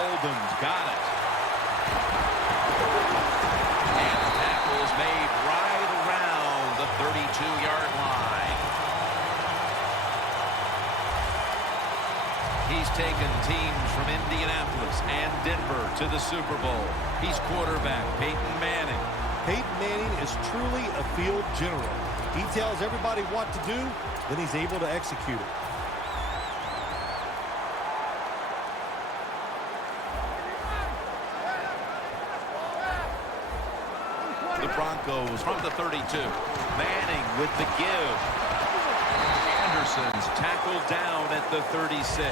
Bolden's got it. And the tackle's made right around the 32-yard line. He's taken teams from Indianapolis and Denver to the Super Bowl. He's quarterback Peyton Manning. Peyton Manning is truly a field general. He tells everybody what to do, then he's able to execute it. The Broncos from the 32. Manning with the give. Anderson's tackled down at the 36.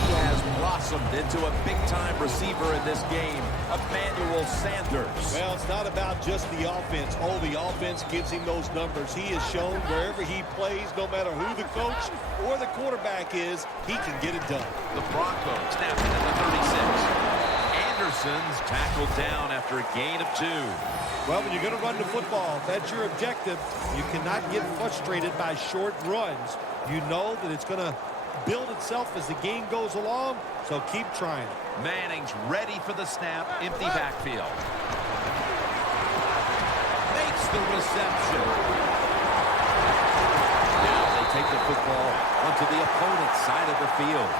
He has blossomed into a big-time receiver in this game, Emmanuel Sanders. Well, it's not about just the offense. Oh, the offense gives him those numbers. He has shown wherever he plays, no matter who the coach or the quarterback is, he can get it done. The Broncos snap it at the 36. Anderson's tackled down after a gain of 2. Well, when you're going to run the football, if that's your objective, you cannot get frustrated by short runs. You know that it's going to build itself as the game goes along, so keep trying. Manning's ready for the snap, empty backfield. Makes the reception. Now they take the football onto the opponent's side of the field.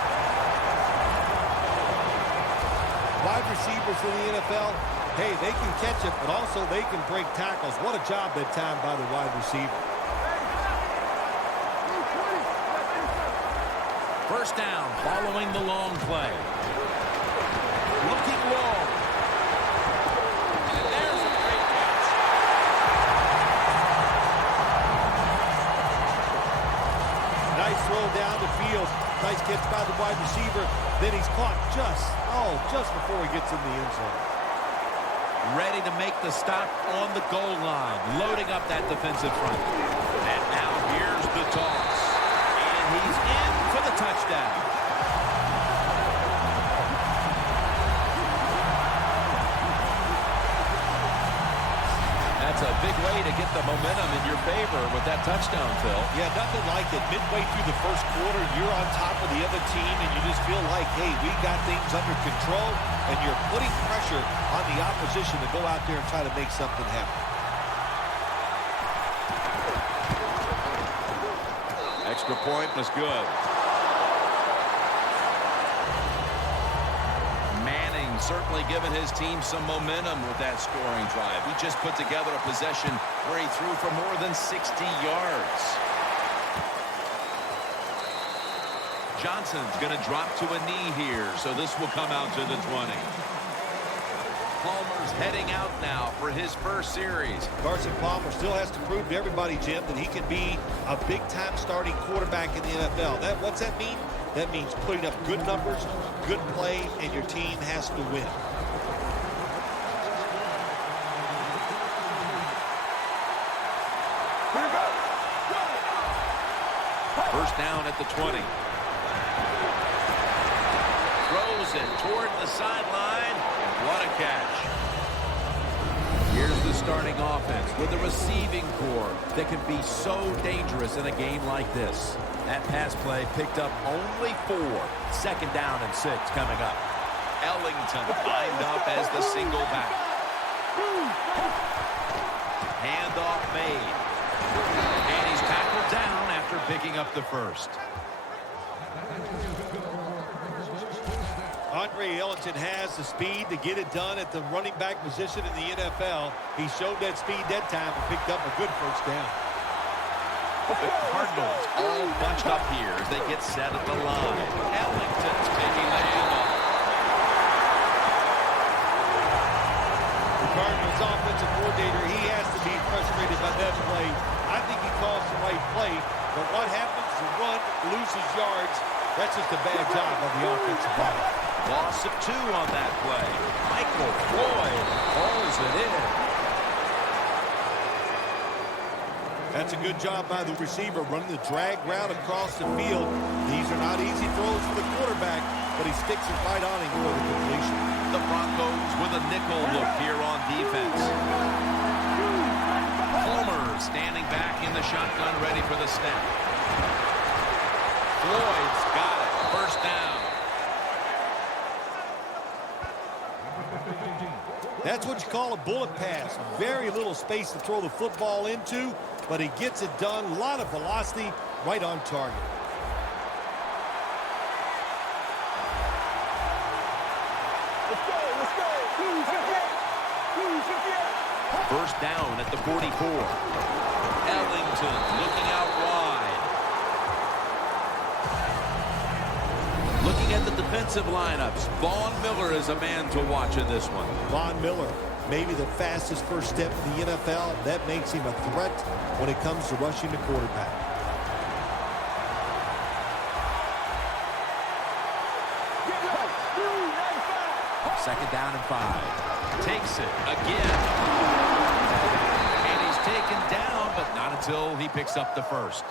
Wide receivers in the NFL, hey, they can catch it, but also they can break tackles. What a job that time by the wide receiver. First down following the long play. Looking long. And there's a great catch. Nice throw down the field. Nice catch by the wide receiver. Then he's caught just before he gets in the end zone. Ready to make the stop on the goal line. Loading up that defensive front. And now here's the toss. And he's in for the touchdown. That's a big way to get the momentum in your favor with that touchdown, Phil. Yeah, nothing like it. Midway through the first quarter, you're on top of the other team, and you just feel like, hey, we got things under control, and you're putting pressure on the opposition to go out there and try to make something happen. Extra point was good. Certainly given his team some momentum with that scoring drive. He just put together a possession where he threw for more than 60 yards. Johnson's going to drop to a knee here, so this will come out to the 20. Palmer's heading out now for his first series. Carson Palmer still has to prove to everybody, Jim, that he can be a big-time starting quarterback in the NFL. What's that mean? That means putting up good numbers, good play, and your team has to win. First down at the 20. Throws it toward the sideline, and what a catch. Here's the starting offense with a receiving core that can be so dangerous in a game like this. That pass play picked up only 4. Second down and 6 coming up. Ellington lined up as the single back. Handoff made. And he's tackled down after picking up the first. Andre Ellington has the speed to get it done at the running back position in the NFL. He showed that speed that time and picked up a good first down. The Cardinals all bunched up here as they get set at the line. Ellington's taking the handoff. The Cardinals offensive coordinator, he has to be frustrated by that play. I think he calls the right play, but what happens is the run loses yards. That's just a bad job on the offensive line. Loss of 2 on that play. Michael Floyd hauls it in. That's a good job by the receiver, running the drag route across the field. These are not easy throws for the quarterback, but he sticks it right on him for the completion. The Broncos with a nickel look here on defense. Palmer standing back in the shotgun, ready for the snap. Floyd's got it. First down. That's what you call a bullet pass. Very little space to throw the football into, but he gets it done. A lot of velocity, right on target. First down at the 44. Ellington looking out wide. Looking at the defensive lineups, Von Miller is a man to watch in this one. Von Miller, maybe the fastest first step in the NFL. That makes him a threat when it comes to rushing the quarterback. Second down and 5. Takes it again. And he's taken down, but not until he picks up the first.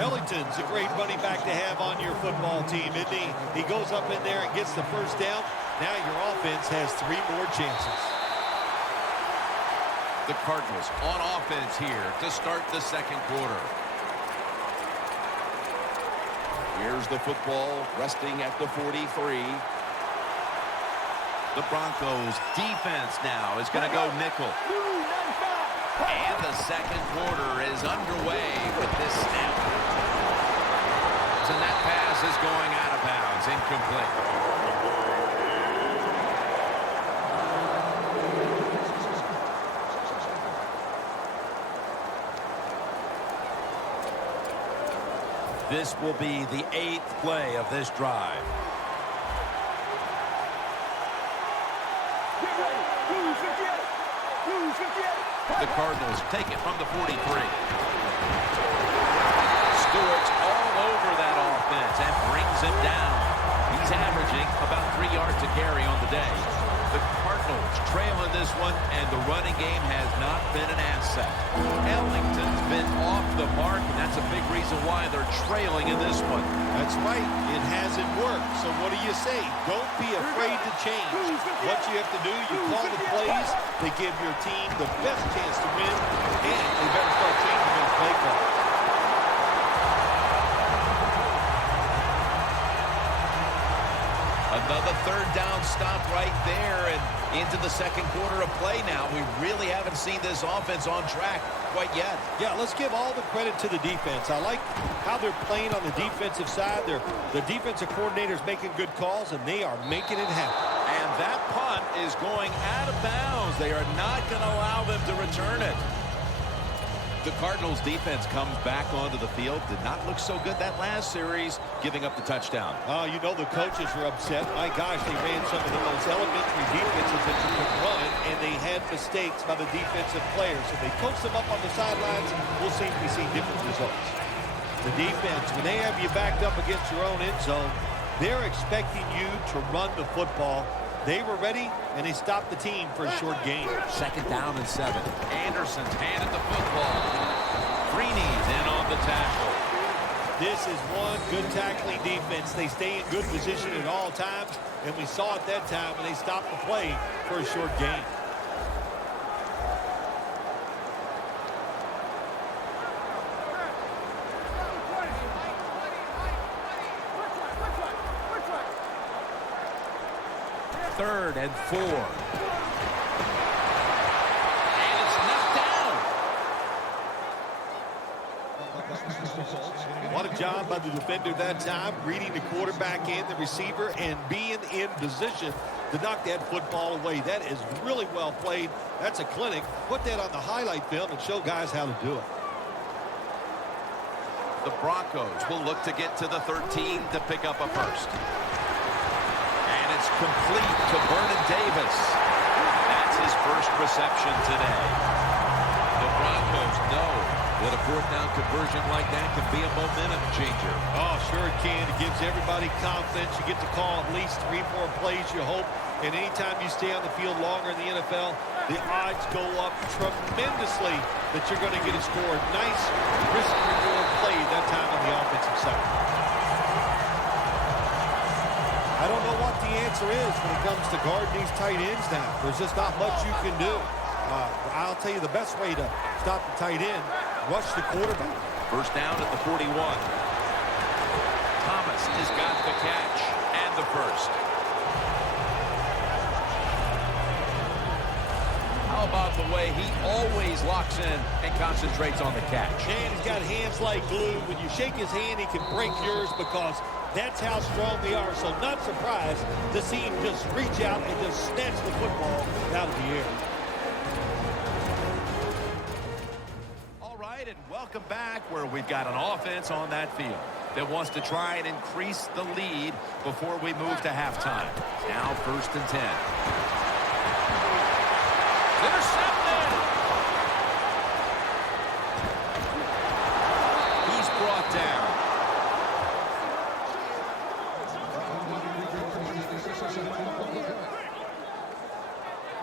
Ellington's a great running back to have on your football team, isn't he? He goes up in there and gets the first down. Now your offense has 3 more chances. The Cardinals on offense here to start the second quarter. Here's the football resting at the 43. The Broncos defense now is going to go nickel. And the second quarter is underway with this snap. And that pass is going out of bounds, incomplete. This will be the 8th play of this drive. The Cardinals take it from the 43. Stewart's all over that offense and brings it down. He's averaging about 3 yards a carry on the day. The Cardinals trail in this one, and the running game has not been an asset. Ellington's been off the mark, and that's a big reason why they're trailing in this one. That's right. It hasn't worked. So what do you say? Don't be afraid to change. What you have to do, you call the plays to give your team the best chance to win, and they better start changing those play calls. Another third down stop right there, and into the second quarter of play now. We really haven't seen this offense on track quite yet. Yeah, let's give all the credit to the defense. I like how they're playing on the defensive side. The defensive coordinator's making good calls, and they are making it happen. And that punt is going out of bounds. They are not going to allow them to return it. The Cardinals defense comes back onto the field. Did not look so good that last series, giving up the touchdown. Oh, you know the coaches are upset. My gosh, they ran some of the most elementary defenses that you could run, and they had mistakes by the defensive players. If they coach them up on the sidelines, we'll see if we see different results. The defense, when they have you backed up against your own end zone, they're expecting you to run the football. They were ready, and they stopped the team for a short gain. Second down and 7. Anderson's handed the football. Freeney's in on the tackle. This is one good tackling defense. They stay in good position at all times, and we saw it that time when they stopped the play for a short gain. Third and 4. And it's knocked down. What a job by the defender that time, reading the quarterback and the receiver and being in position to knock that football away. That is really well played. That's a clinic. Put that on the highlight film and show guys how to do it. The Broncos will look to get to the 13 to pick up a first. It's complete to Vernon Davis. That's his first reception today. The Broncos know that a fourth down conversion like that can be a momentum changer. Oh, sure it can. It gives everybody confidence. You get to call at least 3 more plays, you hope. And anytime you stay on the field longer in the NFL, the odds go up tremendously that you're going to get a score. Nice risk-reward play that time on the offensive side. I don't know what the answer is when it comes to guarding these tight ends now. There's just not much you can do. I'll tell you the best way to stop the tight end, rush the quarterback. First down at the 41. Thomas has got the catch and the first. How about the way he always locks in and concentrates on the catch? Man, he's got hands like glue. When you shake his hand, he can break yours because that's how strong they are. So not surprised to see him just reach out and just snatch the football out of the air. All right, and welcome back where we've got an offense on that field that wants to try and increase the lead before we move to halftime. Now 1st and 10. Intercepted! He's brought down.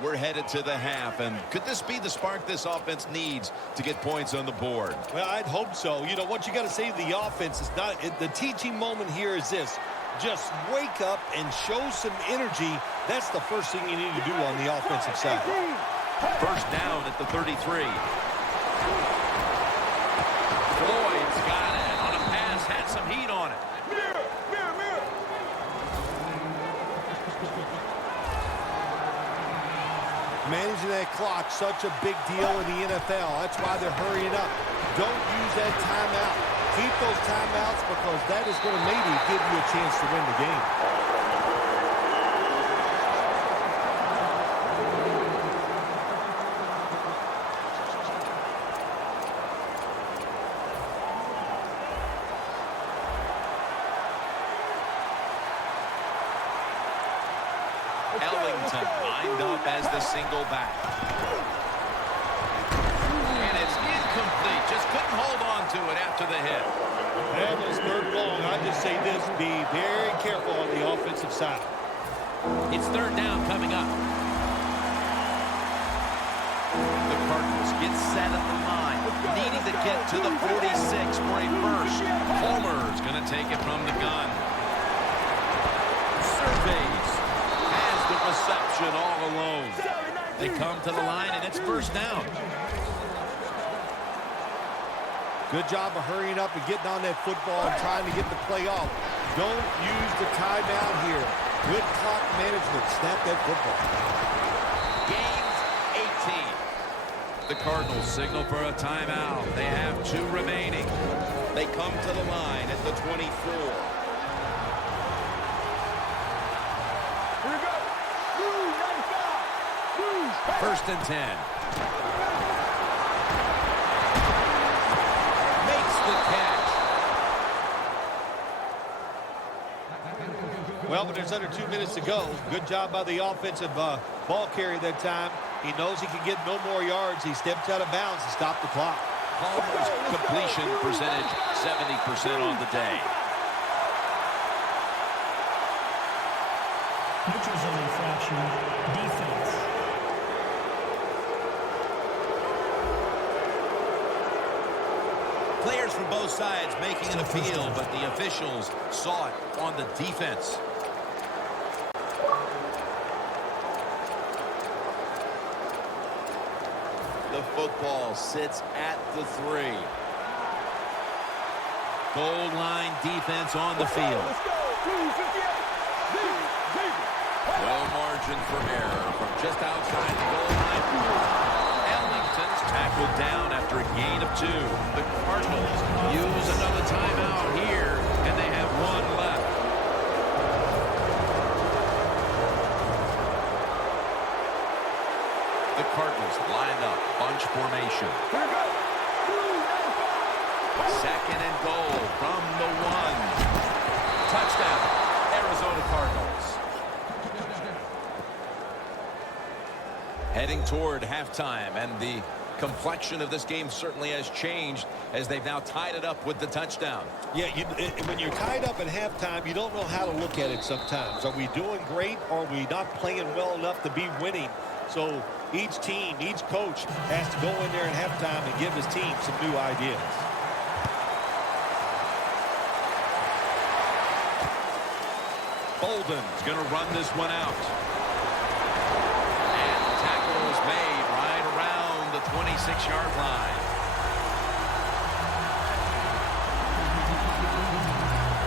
We're headed to the half, and could this be the spark this offense needs to get points on the board? Well, I'd hope so. You know, what you got to say to the offense is not – the teaching moment here is this. Just wake up and show some energy. That's the first thing you need to do on the offensive side. 1st down at the 33. Floyd's got it on a pass, had some heat on it. Managing that clock, such a big deal in the NFL. That's why they're hurrying up. Don't use that timeout. Keep those timeouts because that is going to maybe give you a chance to win the game. Ellington lined up as the single back. And it's incomplete. Just couldn't hold on to it after the hit. That was 3rd long. I just say this, be very careful on the offensive side. It's 3rd down coming up. The Cardinals get set at the line, needing to get to the 46 for a first. Homer's going to take it from the gun. Surveys. The reception all alone. They come to the line, and it's 1st down. Good job of hurrying up and getting on that football and trying to get the play off. Don't use the timeout here. Good clock management. Snap that football. Gains 18. The Cardinals signal for a timeout. They have 2 remaining. They come to the line at the 24. 1st and 10. Makes the catch. Well, but there's under 2 minutes to go. Good job by the offensive ball carrier that time. He knows he can get no more yards. He stepped out of bounds to stop the clock. Palmer's completion percentage, 70% on the day. Neutral zone infraction, defense. Players from both sides making an appeal, but the officials saw it on the defense. The football sits at the 3. Goal line defense on the field. No margin for error from just outside the goal line. Ellington's tackled down after a gain of 2. The Cardinals use another timeout here, and they have 1 left. The Cardinals lined up, bunch formation. 2nd and goal from the 1. Touchdown, Arizona Cardinals. Heading toward halftime, and the complexion of this game certainly has changed as they've now tied it up with the touchdown. Yeah, when you're tied up at halftime, you don't know how to look at it sometimes. Are we doing great, or are we not playing well enough to be winning? So each team, each coach has to go in there at halftime and give his team some new ideas. Bolden's going to run this one out. And the tackle is made right around the 26-yard line.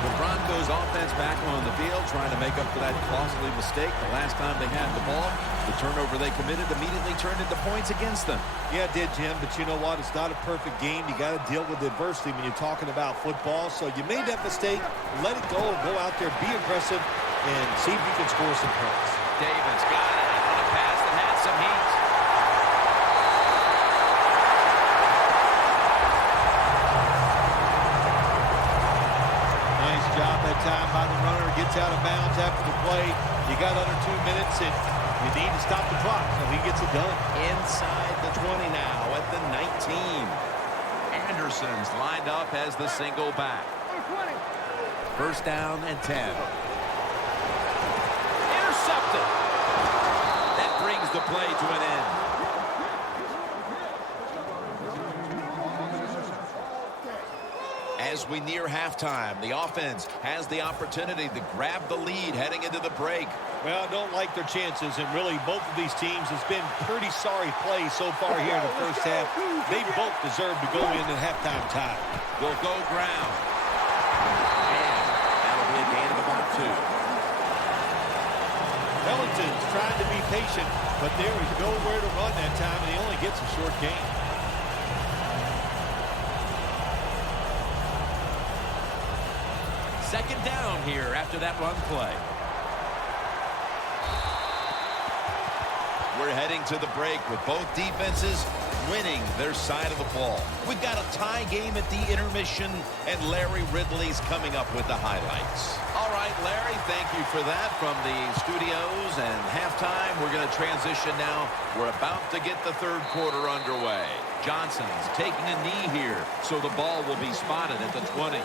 The Broncos Broncos offense back on the field trying to make up for that costly mistake. The last time they had the ball, the turnover they committed immediately turned into points against them. Yeah, it did, Jim, but you know what? It's not a perfect game. You got to deal with adversity when you're talking about football. So you made that mistake. Let it go and go out there, be aggressive, and see if you can score some points. Davis got it on a pass that had some heat. Nice job that time by the runner. Gets out of bounds after the play. You got under 2 minutes, and you need to stop the clock, so he gets it done. Inside the 20 now at the 19. Anderson's lined up as the single back. First down and 10. Intercepted. That brings the play to an end. As we near halftime, the offense has the opportunity to grab the lead heading into the break. Well, I don't like their chances, and really both of these teams has been pretty sorry plays so far here in the first half. They both deserve to go in at halftime time. Will go ground. And that'll be a gain of about 2. Ellington's trying to be patient, but there is nowhere to run that time, and he only gets a short gain. Second down here after that run play. We're heading to the break with both defenses winning their side of the ball. We've got a tie game at the intermission, and Larry Ridley's coming up with the highlights. All right, Larry, thank you for that from the studios and halftime. We're going to transition now. We're about to get the third quarter underway. Johnson's taking a knee here, so the ball will be spotted at the 20.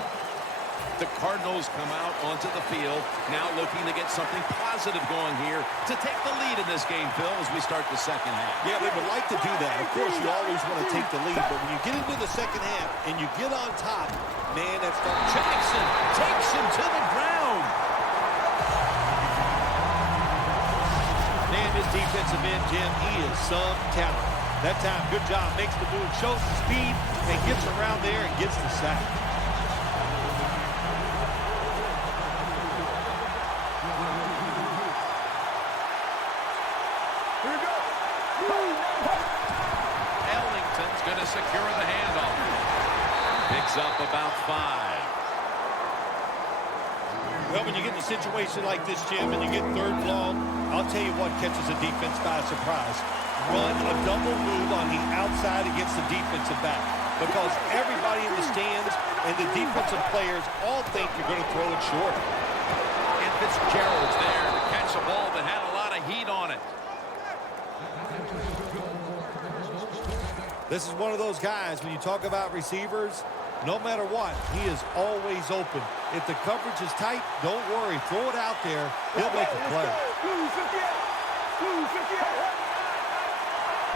The Cardinals come out onto the field, now looking to get something positive going here to take the lead in this game, Phil, as we start the second half. Yeah, they would like to do that. Of course, you always want to take the lead, but when you get into the second half and you get on top, man, that's starting. Jackson takes him to the ground. Man, this defensive end, Jim, he is some talent. That time, good job, makes the move, shows the speed, and gets around there and gets the sack. Ellington's going to secure the handoff. Picks up about 5. Well, when you get in a situation like this, Jim, and you get third and long, I'll tell you what catches a defense by surprise. Run a double move on the outside against the defensive back, because everybody in the stands and the defensive players all think you're going to throw it short. And Fitzgerald's there to catch a ball that had a lot of heat on it. This is one of those guys, when you talk about receivers, no matter what, he is always open. If the coverage is tight, don't worry. Throw it out there. He'll make a play.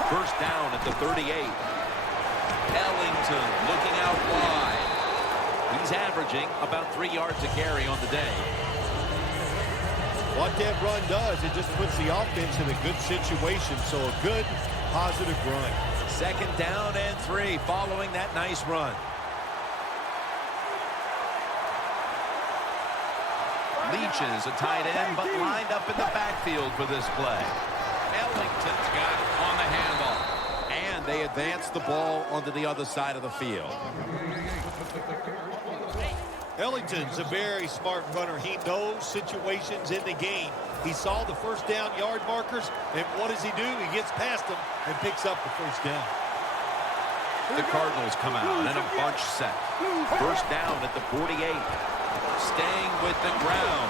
First down at the 38. Ellington looking out wide. He's averaging about 3 yards a carry on the day. What that run does, it just puts the offense in a good situation. So a good, positive run. Second down and 3 following that nice run. Leach is a tight end, but lined up in the backfield for this play. Ellington's got it on the handoff. And they advance the ball onto the other side of the field. Ellington's a very smart runner. He knows situations in the game. He saw the first down yard markers, and what does he do? He gets past them and picks up the first down. The Cardinals come out in a bunch set. First down at the 48. Staying with the ground.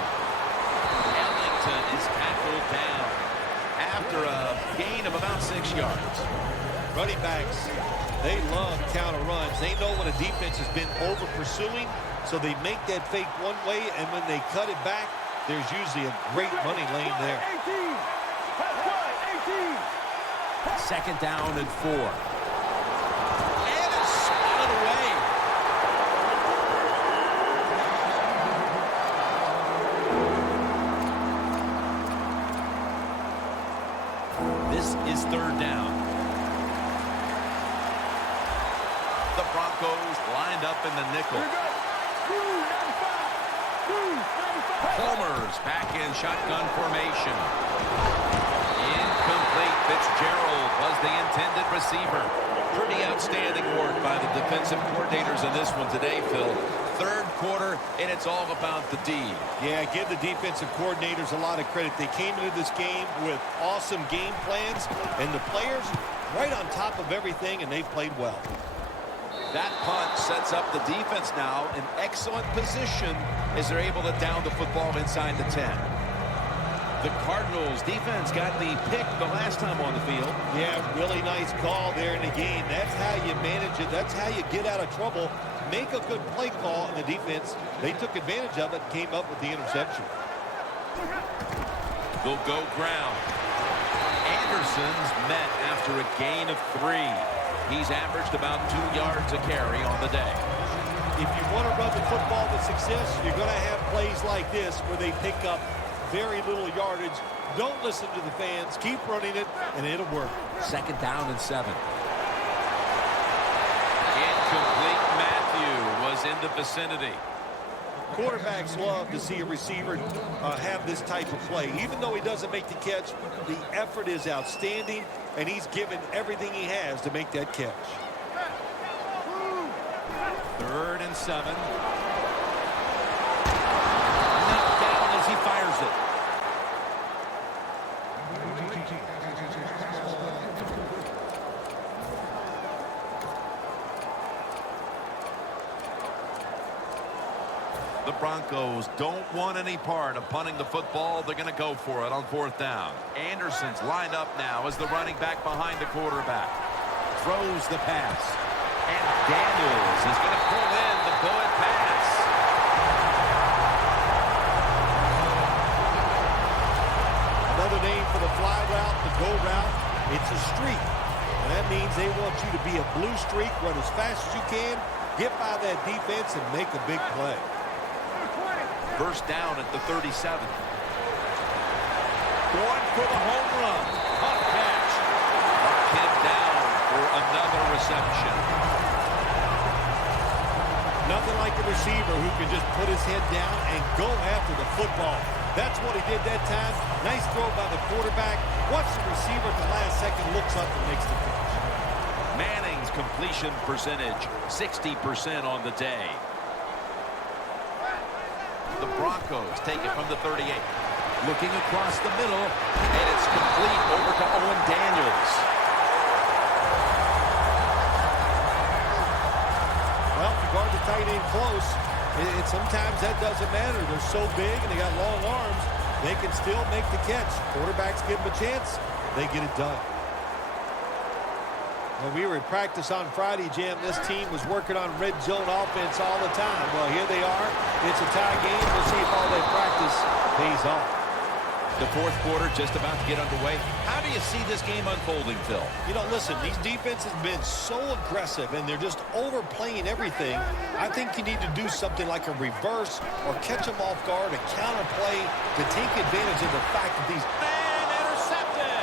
Ellington is tackled down after a gain of about 6 yards. Running backs, they love counter runs. They know when a defense has been over pursuing, so they make that fake one way, and when they cut it back, there's usually a great running lane there. Second down and 4. And it's swatted away. This is third down. The Broncos lined up in the nickel. Broncos back in shotgun formation. Incomplete. Fitzgerald was the intended receiver. Pretty outstanding work by the defensive coordinators in this one today, Phil. Third quarter, and it's all about the D. Yeah, give the defensive coordinators a lot of credit. They came into this game with awesome game plans, and the players right on top of everything, and they played well. That punt sets up the defense now in excellent position as they're able to down the football inside the 10. The Cardinals defense got the pick the last time on the field. Yeah, really nice call there in the game. That's how you manage it. That's how you get out of trouble. Make a good play call in the defense. They took advantage of it and came up with the interception. They'll go ground. Anderson's met after a gain of 3. He's averaged about 2 yards a carry on the day. If you want to run the football with success, you're going to have plays like this where they pick up very little yardage. Don't listen to the fans. Keep running it, and it'll work. 2nd down and 7. Incomplete. Matthew was in the vicinity. Quarterbacks love to see a receiver have this type of play. Even though he doesn't make the catch, the effort is outstanding, and he's given everything he has to make that catch. 3rd and 7. Knocked down as he fires it. The Broncos don't want any part of punting the football. They're going to go for it on 4th down. Anderson's lined up now as the running back behind the quarterback. Throws the pass. And Daniels is going to pull in the bullet pass. Another name for the fly route, the go route. It's a streak. And that means they want you to be a blue streak, run as fast as you can, get by that defense, and make a big play. 1st down at the 37. Going for the home run. Tough catch. Kid down for another reception. Nothing like a receiver who can just put his head down and go after the football. That's what he did that time. Nice throw by the quarterback. Watch the receiver at the last second, looks up and makes the catch. Manning's completion percentage, 60% on the day. The Broncos take it from the 38. Looking across the middle, and it's complete over to Owen Daniels. Well, if you guard the tight end close, sometimes that doesn't matter. They're so big and they got long arms, they can still make the catch. Quarterbacks give them a chance, they get it done. When we were at practice on Friday, Jim, this team was working on red zone offense all the time. Well, here they are. It's a tie game. We'll see if all that practice pays off. The 4th quarter just about to get underway. How do you see this game unfolding, Phil? You know, listen, these defenses have been so aggressive, and they're just overplaying everything. I think you need to do something like a reverse or catch them off guard, a counterplay to take advantage of the fact that these... And intercepted!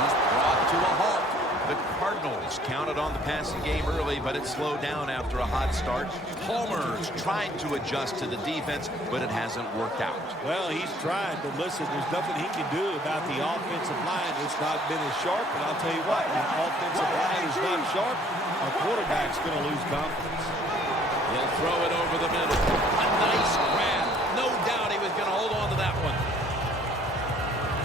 He's brought to a halt. The Cardinals counted on the passing game early, but it slowed down after a hot start. Palmer's tried to adjust to the defense, but it hasn't worked out. Well, he's tried, but listen, there's nothing he can do about the offensive line. It's not been as sharp, and I'll tell you what, when the offensive line is not sharp, our quarterback's going to lose confidence. He'll throw it over the middle. A nice grab. No doubt he was going to hold on to that one.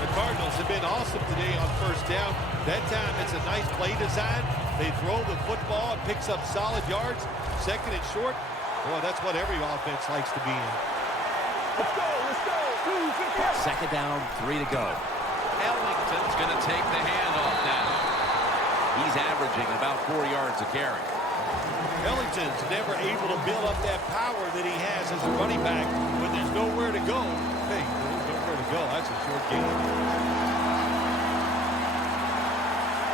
The Cardinals have been awesome today on 1st down. That time, it's a nice play design. They throw the football. It picks up solid yards. 2nd and short. Boy, that's what every offense likes to be in. Let's go, let's go. 2nd down, 3 to go. Ellington's going to take the handoff now. He's averaging about 4 yards a carry. Ellington's never able to build up that power that he has as a running back when there's nowhere to go. Hey, there's nowhere to go. That's a short game.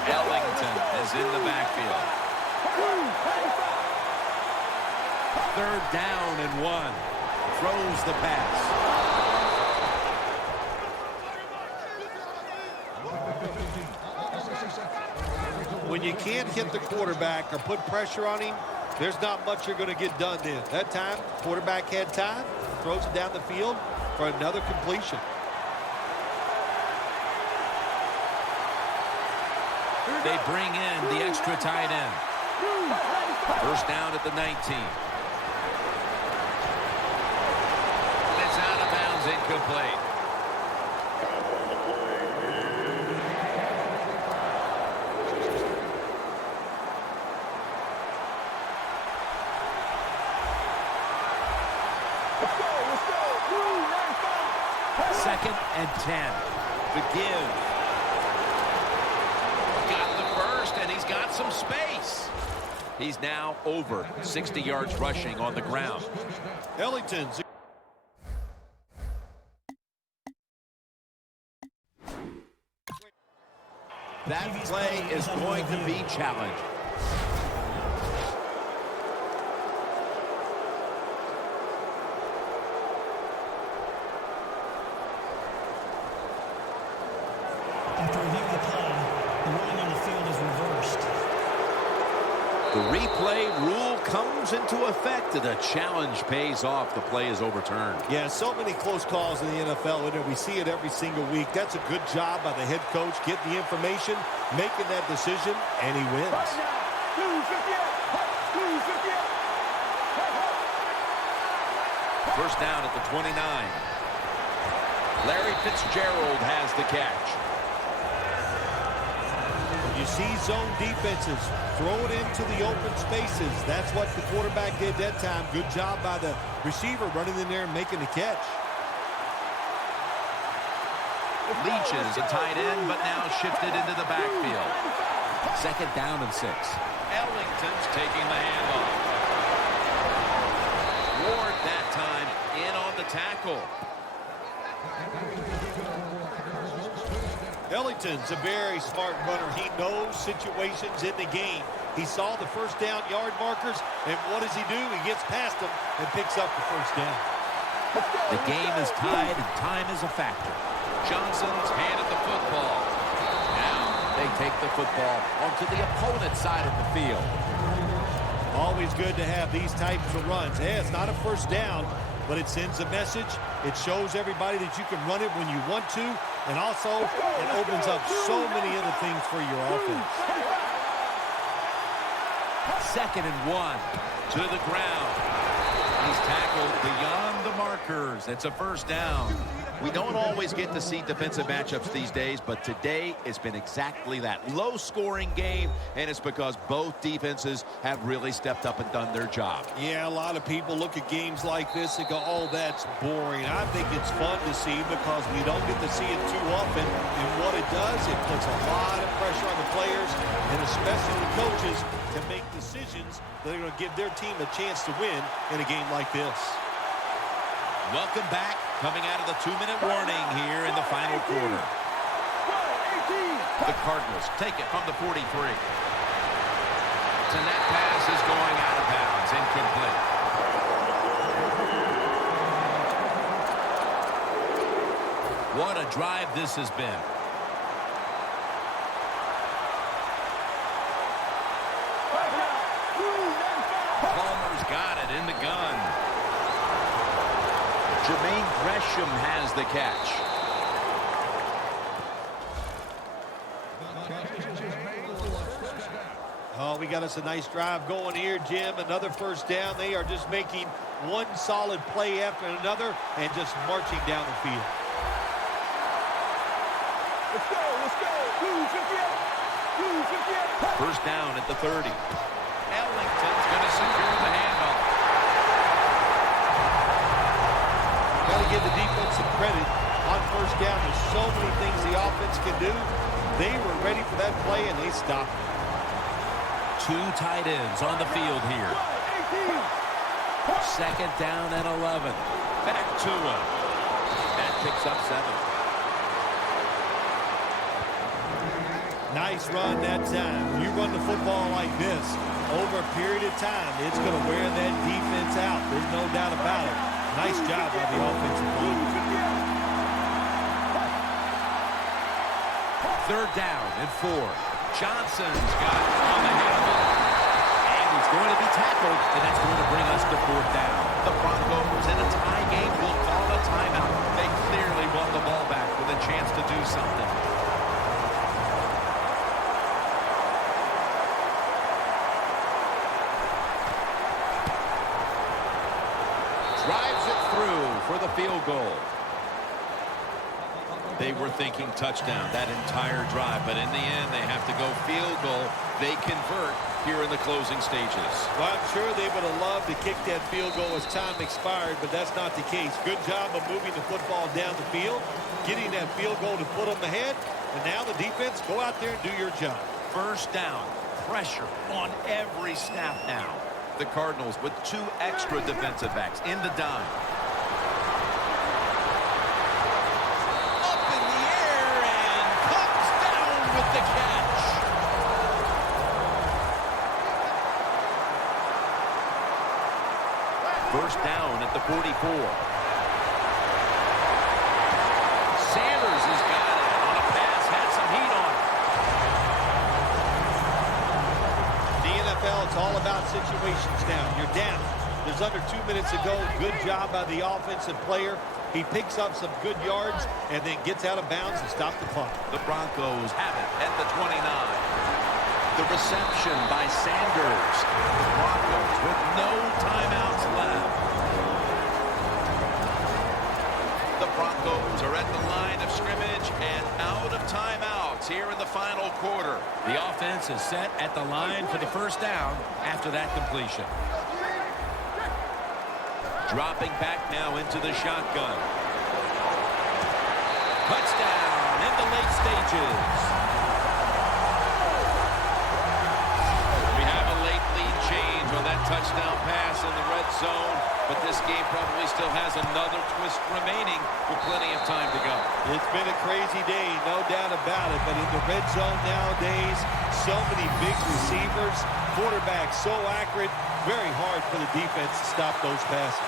Ellington is in the backfield. 3rd down and 1. Throws the pass. When you can't hit the quarterback or put pressure on him, there's not much you're going to get done then. That time, quarterback had time, throws it down the field, for another completion. They bring in the extra tight end. First down at the 19. It's out of bounds, incomplete. Second and 10. The give. Got the first, and he's got some space. He's now over 60 yards rushing on the ground. Ellington's. That play is going to be challenged. After reviewing the play, the ruling on the field is reversed. The replay rule comes into effect, and the challenge pays off. The play is overturned. Yeah, so many close calls in the NFL, and we see it every single week. That's a good job by the head coach, getting the information, making that decision, and he wins. First down at the 29. Larry Fitzgerald has the catch. You see zone defenses throw it into the open spaces. That's what the quarterback did that time. Good job by the receiver running in there and making the catch. Leach is a tight end, but now shifted into the backfield. Second down and 6. Ellington's taking the handoff. Ward that time in on the tackle. Ellington's a very smart runner. He knows situations in the game. He saw the first down yard markers, and what does he do? He gets past them and picks up the first down. The game is tied, and time is a factor. Johnson's handed the football. Now they take the football onto the opponent's side of the field. Always good to have these types of runs. Hey, it's not a first down, but it sends a message. It shows everybody that you can run it when you want to, and also it opens up so many other things for your offense. Second and 1 to the ground. He's tackled beyond the markers. It's a first down. We don't always get to see defensive matchups these days, but today it's been exactly that. Low-scoring game, and it's because both defenses have really stepped up and done their job. Yeah, a lot of people look at games like this and go, oh, that's boring. I think it's fun to see because we don't get to see it too often. And what it does, it puts a lot of pressure on the players and especially the coaches to make decisions that are going to give their team a chance to win in a game like this. Welcome back. Coming out of the 2-minute warning here in the final quarter. The Cardinals take it from the 43. And that pass is going out of bounds, incomplete. What a drive this has been. Palmer's got it in the gun. Jermaine Gresham has the catch. Oh, we got us a nice drive going here, Jim. Another first down. They are just making one solid play after another and just marching down the field. Let's go, let's go. 258. First down at the 30. Ellington's going to secure the handoff. Got to give the defense some credit on first down. There's so many things the offense can do. They were ready for that play, and they stopped it. Two tight ends on the field here. Second down and 11. Back to him. That picks up 7. Nice run that time. When you run the football like this, over a period of time, it's going to wear that defense out. There's no doubt about it. Nice job by the offensive line. Third down and 4. Johnson's got it on the handle. And he's going to be tackled, and that's going to bring us to 4th down. The Broncos in a tie game will call a timeout. through for the field goal. They were thinking touchdown that entire drive, but in the end, they have to go field goal. They convert here in the closing stages. Well, I'm sure they would have loved to kick that field goal as time expired, but that's not the case. Good job of moving the football down the field, getting that field goal to put them ahead, and now the defense, go out there and do your job. First down, pressure on every snap now. The Cardinals with 2 extra defensive backs in the dime. The catch. First down at the 44. Sanders has got it on a pass, had some heat on it. The NFL, it's all about situations now. You're down. There's under 2 minutes to go. Good job by the offensive player. He picks up some good yards and then gets out of bounds and stops the clock. The Broncos have it at the 29. The reception by Sanders. The Broncos with no timeouts left. The Broncos are at the line of scrimmage and out of timeouts here in the final quarter. The offense is set at the line for the first down after that completion. Dropping back now into the shotgun. Touchdown in the late stages. We have a late lead change on that touchdown pass in the red zone, but this game probably still has another twist remaining with plenty of time to go. It's been a crazy day, no doubt about it, but in the red zone nowadays, so many big receivers, quarterbacks so accurate, very hard for the defense to stop those passes.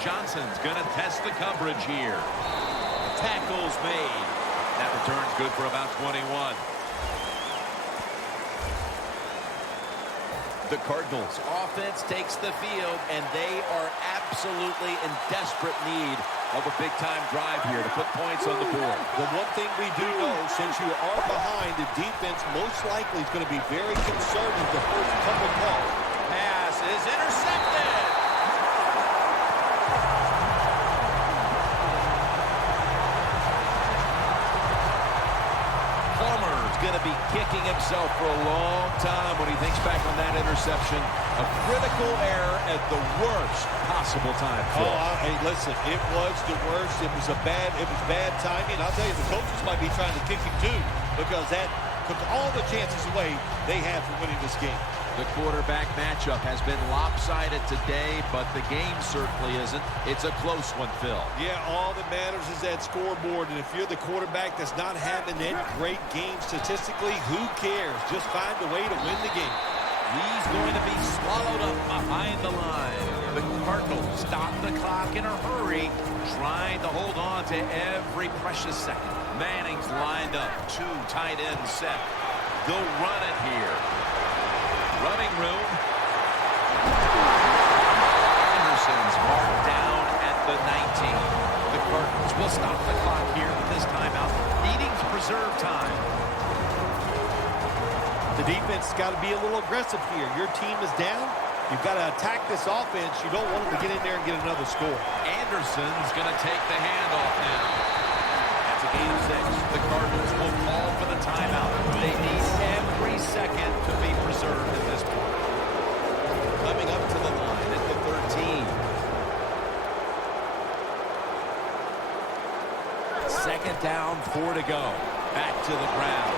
Johnson's going to test the coverage here. Tackles made. That return's good for about 21. The Cardinals offense takes the field, and they are absolutely in desperate need of a big-time drive here to put points on the board. The one thing we do know, since you are behind, the defense most likely is going to be very conservative the first couple calls. Pass is intercepted. Going to be kicking himself for a long time when he thinks back on that interception. A critical error at the worst possible time. Hey, listen, it was the worst. It was bad timing. I'll tell you, the coaches might be trying to kick him too, because that took all the chances away they had for winning this game. The quarterback matchup has been lopsided today, but the game certainly isn't. It's a close one, Phil. Yeah, all that matters is that scoreboard, and if you're the quarterback that's not having that great game statistically, who cares? Just find a way to win the game. He's going to be swallowed up behind the line. The Cardinals stop the clock in a hurry, trying to hold on to every precious second. Manning's lined up, 2 tight ends set. They'll run it here. Running room. Anderson's marked down at the 19. The Cardinals will stop the clock here with this timeout, needing to preserve time. The defense has got to be a little aggressive here. Your team is down. You've got to attack this offense. You don't want them to get in there and get another score. Anderson's going to take the handoff now. That's a gain of 6. The Cardinals will call for the timeout. They need every second to be preserved at this point. Coming up to the line at the 13. Second down, 4 to go. Back to the ground.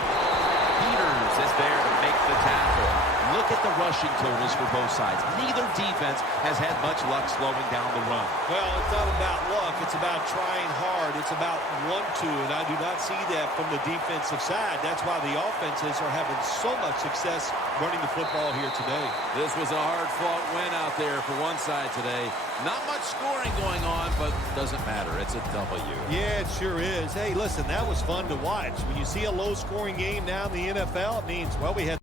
Peters is there to make the tackle. Look at the rushing totals for both sides. Neither defense has had much luck slowing down the run. Well, it's not about luck. It's about trying hard. It's about want-to, and I do not see that from the defensive side. That's why the offenses are having so much success running the football here today. This was a hard-fought win out there for one side today. Not much scoring going on, but doesn't matter. It's a W. Yeah, it sure is. Hey, listen, that was fun to watch. When you see a low-scoring game now in the NFL, it means, well, we had some